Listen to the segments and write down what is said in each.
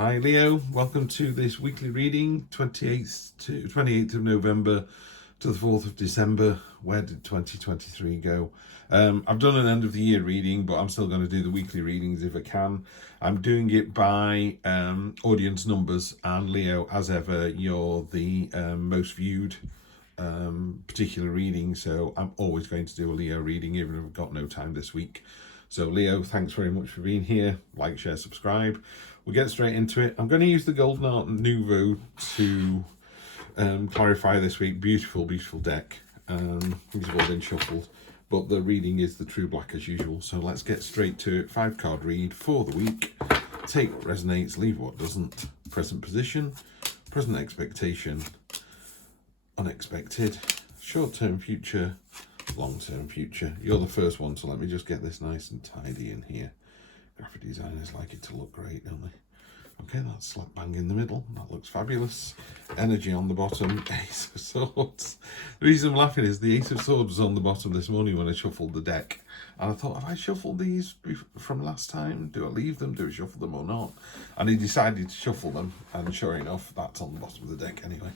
Hi Leo, welcome to this weekly reading, 28th of November to the 4th of December. Where did 2023 go? I've done an end of the year reading, but I'm still going to do the weekly readings if I can. I'm doing it by audience numbers, and Leo, as ever, you're the most viewed particular reading, so I'm always going to do a Leo reading even if I've got no time this week. So Leo, thanks very much for being here. Like, share, subscribe. We'll get straight into it. I'm going to use the Golden Art Nouveau to clarify this week. Beautiful, beautiful deck. These have all been shuffled, but the reading is the True Black as usual. So let's get straight to it. 5-card read for the week. Take what resonates, leave what doesn't. Present position, present expectation, unexpected, short-term future, long-term future. You're the first one, so let me just get this nice and tidy in here. Graphic designers like it to look great, don't they? Okay, that's slap bang in the middle. That looks fabulous. Energy on the bottom. Ace of Swords. The reason I'm laughing is the Ace of Swords was on the bottom this morning when I shuffled the deck. And I thought, have I shuffled these from last time? Do I leave them? Do I shuffle them or not? And he decided to shuffle them. And sure enough, that's on the bottom of the deck anyway.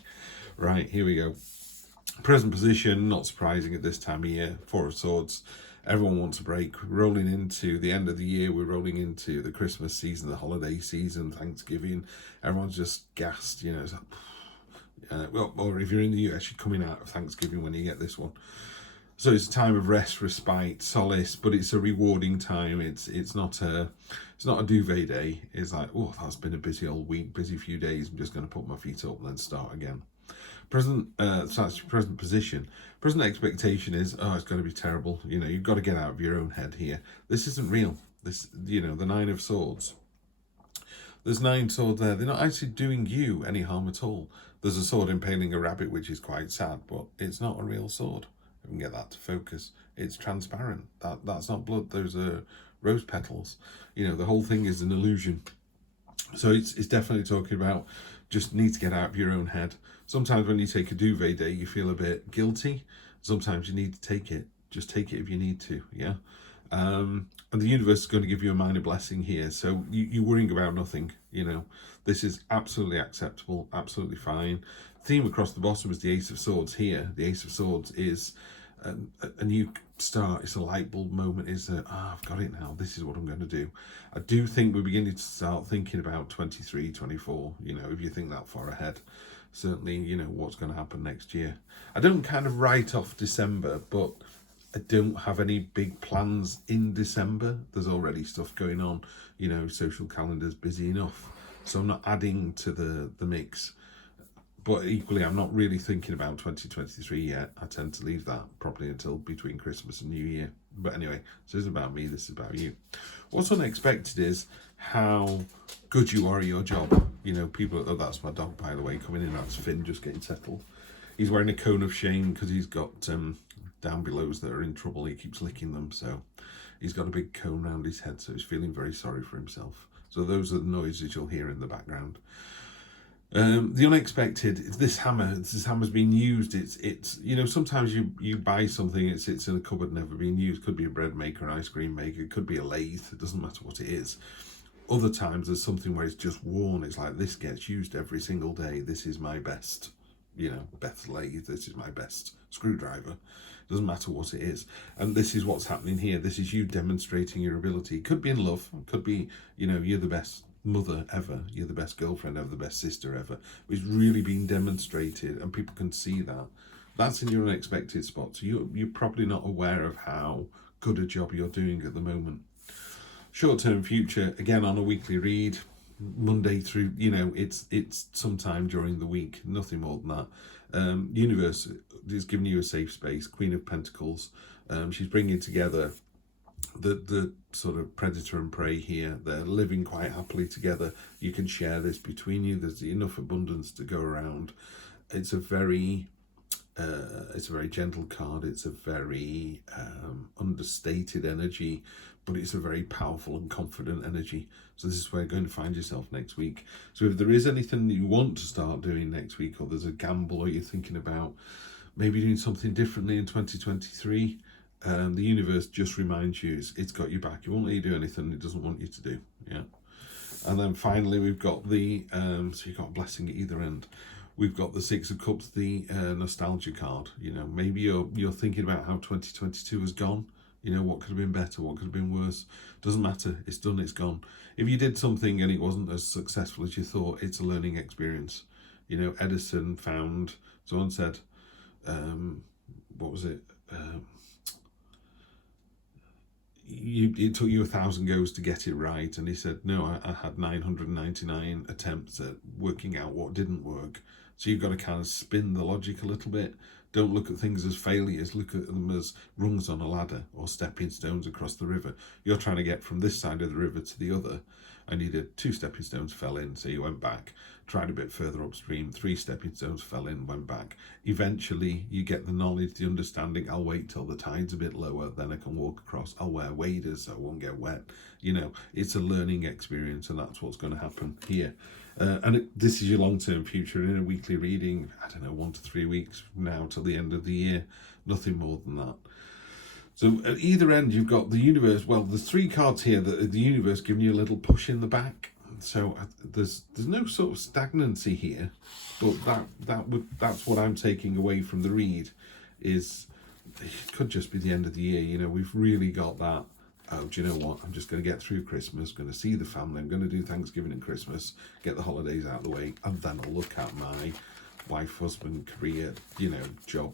Right, here we go. Present position, not surprising at this time of year. 4 of Swords. Everyone wants a break. We're rolling into the end of the year. We're rolling into the Christmas season, the holiday season, Thanksgiving. Everyone's just gassed, you know. It's like, well, or if you're in the US, you're coming out of Thanksgiving when you get this one. So it's a time of rest, respite, solace, but it's a rewarding time. It's not a duvet day. It's like, oh, that's been a busy old week, busy few days. I'm just going to put my feet up and then start again. Present, so that's your present position. Present expectation is, oh, it's going to be terrible. You know, you've got to get out of your own head here. This isn't real. This, you know, the 9 of Swords. There's 9 swords there. They're not actually doing you any harm at all. There's a sword impaling a rabbit, which is quite sad, but it's not a real sword. If we can get that to focus. It's transparent. That's not blood. Those are rose petals. You know, the whole thing is an illusion. So it's definitely talking about just need to get out of your own head. Sometimes when you take a duvet day, you feel a bit guilty. Sometimes you need to take it. Just take it if you need to, yeah? And the universe is going to give you a minor blessing here. So you're worrying about nothing, you know. This is absolutely acceptable, absolutely fine. Theme across the bottom is the Ace of Swords here. The Ace of Swords is a new start. It's a light bulb moment. Is that I've got it now. This is what I'm going to do. I do think we're beginning to start thinking about 23, 24. You know, if you think that far ahead, certainly, you know, what's going to happen next year. I don't kind of write off December, but I don't have any big plans in December. There's already stuff going on. You know, social calendar's busy enough, so I'm not adding to the mix. But equally, I'm not really thinking about 2023 yet. I tend to leave that probably until between Christmas and New Year. But anyway, this isn't about me, this is about you. What's unexpected is how good you are at your job. You know, people, oh, that's my dog, by the way, coming in. That's Finn, just getting settled. He's wearing a cone of shame because he's got down belows that are in trouble. He keeps licking them, so he's got a big cone around his head, so he's feeling very sorry for himself. So those are the noises you'll hear in the background. The unexpected is this hammer. This hammer's been used. It's you know, sometimes you buy something, it sits in a cupboard never been used. Could be a bread maker, an ice cream maker, it could be a lathe. It doesn't matter what it is. Other times there's something where it's just worn. It's like, this gets used every single day. This is my best, you know, best lathe. This is my best screwdriver. It doesn't matter what it is. And this is what's happening here. This is you demonstrating your ability. It could be in love. It could be, you know, you're the best mother ever, you're the best girlfriend ever, the best sister ever. It's really been demonstrated and people can see that. That's in your unexpected spot. So you're probably not aware of how good a job you're doing at the moment. Short-term future, again on a weekly read, Monday through, you know, it's sometime during the week, nothing more than that. Universe is giving you a safe space. Queen of Pentacles, she's bringing together the sort of predator and prey here. They're living quite happily together. You can share this between you. There's enough abundance to go around. It's a very gentle card. It's a very understated energy, but it's a very powerful and confident energy. So this is where you're going to find yourself next week. So if there is anything that you want to start doing next week, or there's a gamble, or you're thinking about maybe doing something differently in 2023, the universe just reminds you it's got your back. It won't let you do anything it doesn't want you to do. Yeah. And then finally we've got the, so you've got a blessing at either end. We've got the Six of Cups, the nostalgia card. You know, maybe you're thinking about how 2022 has gone. You know, what could have been better, what could have been worse. Doesn't matter, it's done, it's gone. If you did something and it wasn't as successful as you thought, it's a learning experience. You know, Edison found, someone said, what was it? It took you 1,000 goes to get it right, and he said, no, I had 999 attempts at working out what didn't work. So you've got to kind of spin the logic a little bit. Don't look at things as failures, look at them as rungs on a ladder or stepping stones across the river. You're trying to get from this side of the river to the other. I needed 2 stepping stones, fell in, so you went back, tried a bit further upstream, 3 stepping stones, fell in, went back. Eventually you get the knowledge, the understanding, I'll wait till the tide's a bit lower, then I can walk across, I'll wear waders so I won't get wet. You know, it's a learning experience, and that's what's going to happen here. This is your long-term future in a weekly reading, I don't know, 1 to 3 weeks from now till the end of the year, nothing more than that. So at either end, you've got the universe. Well, there's 3 cards here that the universe giving you a little push in the back. So there's no sort of stagnancy here, but that's what I'm taking away from the read. Is it could just be the end of the year. You know, we've really got that. Oh, do you know what? I'm just going to get through Christmas, going to see the family. I'm going to do Thanksgiving and Christmas, get the holidays out of the way, and then I'll look at my wife, husband, career, you know, job,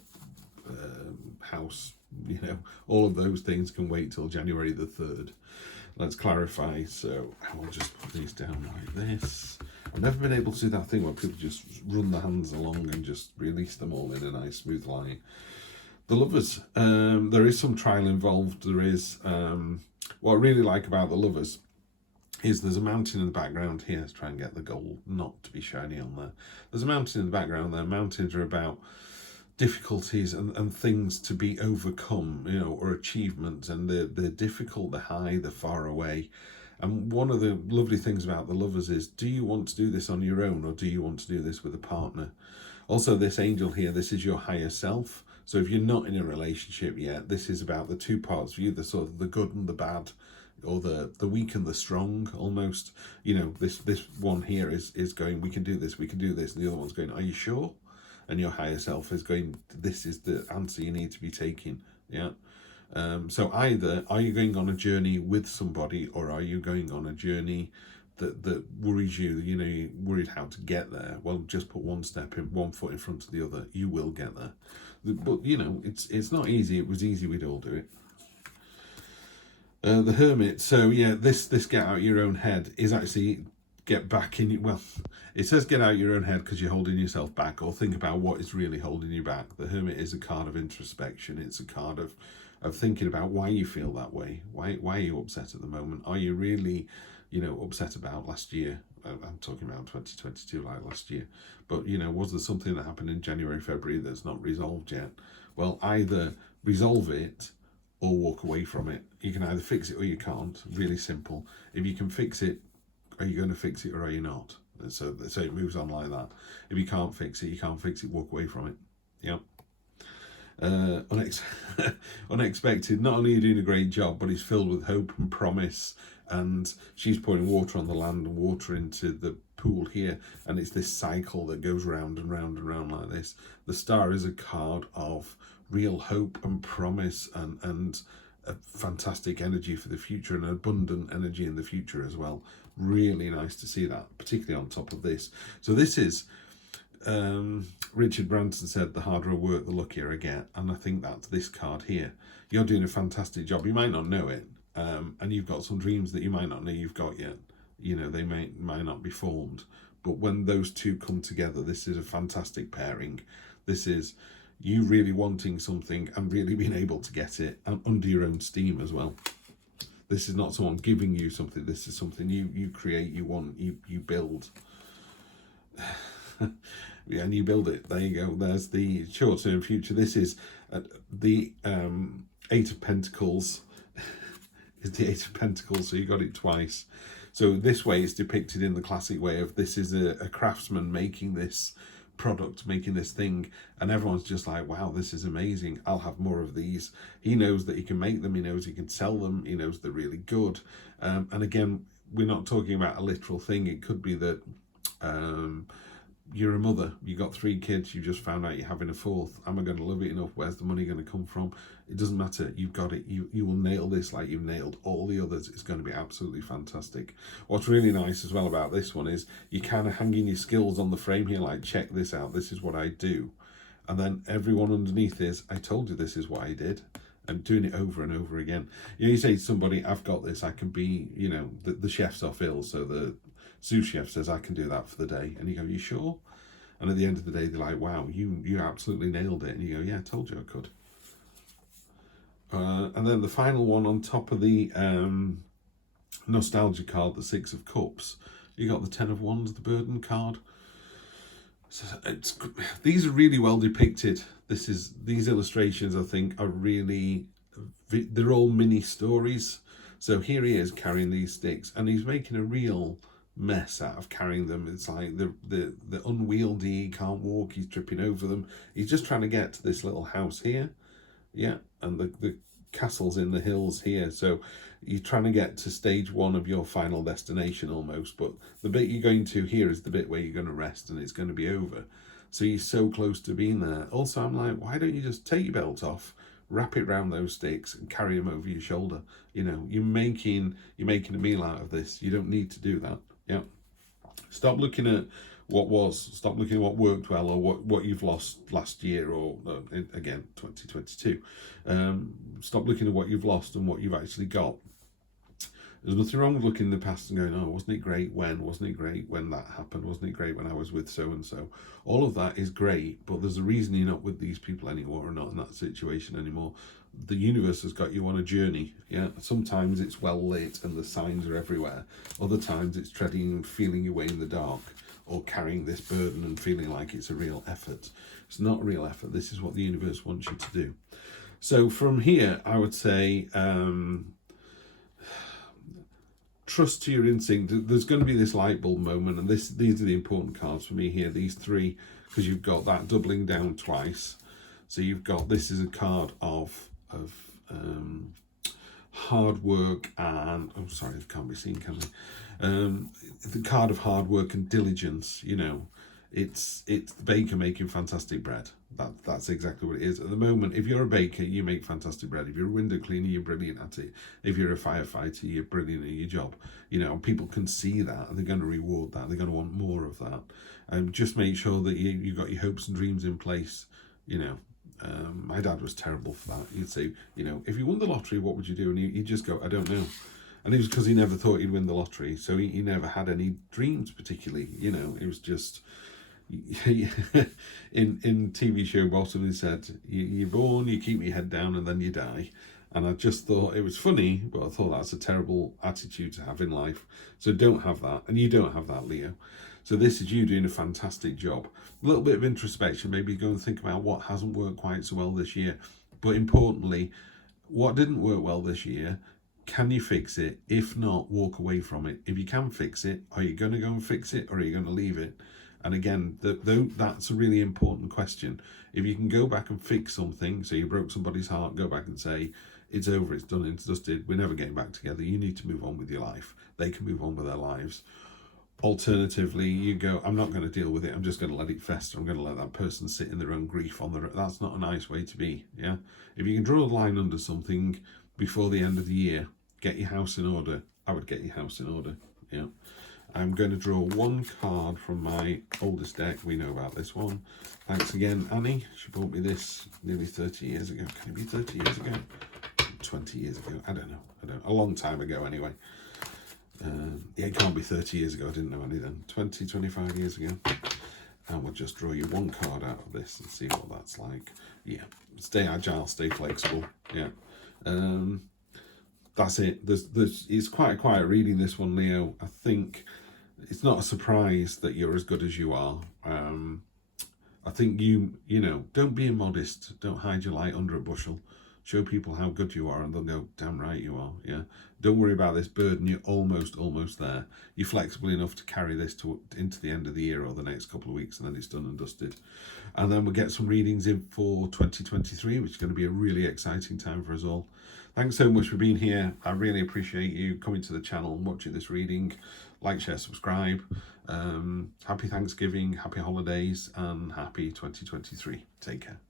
house. You know, all of those things can wait till January the 3rd. Let's clarify. So I'll just put these down like this. I've never been able to do that thing where people just run their hands along and just release them all in a nice smooth line. The Lovers, there is some trial involved. There is, what I really like about the Lovers is there's a mountain in the background here. Let's try and get the gold not to be shiny on there. There's a mountain in the background there. Mountains are about difficulties and things to be overcome, you know, or achievements, and they're difficult, they're high, they're far away. And one of the lovely things about the Lovers is, do you want to do this on your own, or do you want to do this with a partner? Also, this angel here, this is your higher self. So if you're not in a relationship yet, this is about the 2 parts of you, the sort of the good and the bad, or the weak and the strong, almost. You know, this one here is going, we can do this, and the other one's going, are you sure? And your higher self is going, this is the answer you need to be taking. Yeah. So either are you going on a journey with somebody, or are you going on a journey that worries you, you know, you're worried how to get there. Well, just put one foot in front of the other. You will get there. But, you know, it's not easy. It was easy, we'd all do it. The Hermit. So, yeah, this get out your own head is actually get back in. Well, it says get out your own head because you're holding yourself back, or think about what is really holding you back. The Hermit is a card of introspection. It's a card of thinking about why you feel that way. Why are you upset at the moment? Are you really, you know, upset about last year? I'm talking about 2022, like last year. But, you know, was there something that happened in January, February that's not resolved yet? Well, either resolve it or walk away from it. You can either fix it or you can't. Really simple. If you can fix it, are you going to fix it or are you not? So it moves on like that. If you can't fix it, walk away from it. Yep. Unexpected. Not only are you doing a great job, but it's filled with hope and promise. And she's pouring water on the land and water into the pool here, and it's this cycle that goes round and round and round like this. The Star is a card of real hope and promise and a fantastic energy for the future, and abundant energy in the future as well. Really nice to see that, particularly on top of this. So this is Richard Branson said, the harder I work, the luckier I get. And I think that's this card here. You're doing a fantastic job. You might not know it, and you've got some dreams that you might not know you've got yet. You know, they might not be formed, but when those two come together, this is a fantastic pairing. This is you really wanting something and really being able to get it, and under your own steam as well. This is not someone giving you something. This is something you create, you want, you build. Yeah, and you build it. There you go. There's the short-term future. This is the Eight of Pentacles. Is the Eight of Pentacles, so you got it twice. So this way it's depicted in the classic way of this is a craftsman making this product, making this thing, and everyone's just like, wow, this is amazing, I'll have more of these. He knows that he can make them, he knows he can sell them, he knows they're really good. And again, we're not talking about a literal thing. It could be that you're a mother, you got 3 kids, you just found out you're having a 4th. Am I going to love it enough? Where's the money going to come from? It doesn't matter. You've got it. You will nail this like you've nailed all the others. It's going to be absolutely fantastic. What's really nice as well about this one is you kind of hanging your skills on the frame here, like, check this out. This is what I do. And then everyone underneath is, I told you this is what I did. I'm doing it over and over again. You say to somebody, I've got this. I can be, the chef's off ill. So the sous chef says, I can do that for the day. And you go, you sure? And at the end of the day, they're like, wow, you absolutely nailed it. And you go, yeah, I told you I could. And then the final one on top of the nostalgia card, the 6 of Cups, you got the 10 of Wands, the burden card. So these are really well depicted. These illustrations, I think, are really, they're all mini stories. So here he is carrying these sticks, and he's making a real mess out of carrying them. It's like the unwieldy, he can't walk, he's tripping over them. He's just trying to get to this little house here, yeah, and the castle's in the hills here. So you're trying to get to stage 1 of your final destination almost, but the bit you're going to here is the bit where you're going to rest and it's going to be over. So you're so close to being there. Also, I'm like, why don't you just take your belt off, wrap it around those sticks and carry them over your shoulder? You're making a meal out of this. You don't need to do that. Yeah. Stop looking at what was. Stop looking at what worked well or what you've lost last year or, again, 2022. Stop looking at what you've lost and what you've actually got. There's nothing wrong with looking in the past and going, oh, wasn't it great when? Wasn't it great when that happened? Wasn't it great when I was with so-and-so? All of that is great, but there's a reason you're not with these people anymore or not in that situation anymore. The universe has got you on a journey, yeah? Sometimes it's well lit and the signs are everywhere. Other times it's treading and feeling your way in the dark or carrying this burden and feeling like it's a real effort. It's not a real effort. This is what the universe wants you to do. So from here, I would say... trust to your instinct. There's going to be this light bulb moment, and these are the important cards for me here, these 3, because you've got that doubling down twice. So you've got, this is a card of hard work and, oh sorry, it can't be seen, can it? The card of hard work and diligence. It's the baker making fantastic bread. That's exactly what it is. At the moment, if you're a baker, you make fantastic bread. If you're a window cleaner, you're brilliant at it. If you're a firefighter, you're brilliant at your job. And people can see that, and they're going to reward that. They're going to want more of that. Just make sure that you've got your hopes and dreams in place. My dad was terrible for that. He'd say, if you won the lottery, what would you do? And he'd just go, I don't know. And it was because he never thought he'd win the lottery. So he never had any dreams particularly. It was just... in TV show Bottom, he said, you're born, you keep your head down, and then you die. And I just thought it was funny, but I thought that's a terrible attitude to have in life. So don't have that, and you don't have that, Leo. So this is you doing a fantastic job. A little bit of introspection, maybe go and think about what hasn't worked quite so well this year. But importantly, what didn't work well this year, can you fix it? If not, walk away from it. If you can fix it, are you going to go and fix it, or are you going to leave it? And again, that's a really important question. If you can go back and fix something, so you broke somebody's heart, go back and say, it's over, it's done, it's dusted, we're never getting back together, you need to move on with your life. They can move on with their lives. Alternatively, you go, I'm not going to deal with it, I'm just going to let it fester, I'm going to let that person sit in their own grief that's not a nice way to be, yeah? If you can draw a line under something before the end of the year, get your house in order. I would get your house in order, yeah? I'm going to draw 1 card from my oldest deck. We know about this one. Thanks again, Annie. She bought me this nearly 30 years ago. Can it be 30 years ago? 20 years ago? I don't know. A long time ago, anyway. Yeah, it can't be 30 years ago. I didn't know any then. 20, 25 years ago. And we'll just draw you 1 card out of this and see what that's like. Yeah. Stay agile, stay flexible. Yeah. That's it. It's quite quiet reading this one, Leo. I think it's not a surprise that you're as good as you are. I think don't be immodest. Don't hide your light under a bushel. Show people how good you are and they'll go, damn right you are. Yeah. Don't worry about this burden. You're almost there. You're flexible enough to carry this into the end of the year or the next couple of weeks, and then it's done and dusted. And then we'll get some readings in for 2023, which is going to be a really exciting time for us all. Thanks so much for being here. I really appreciate you coming to the channel and watching this reading. Like, share, subscribe. Happy Thanksgiving, happy holidays, and happy 2023. Take care.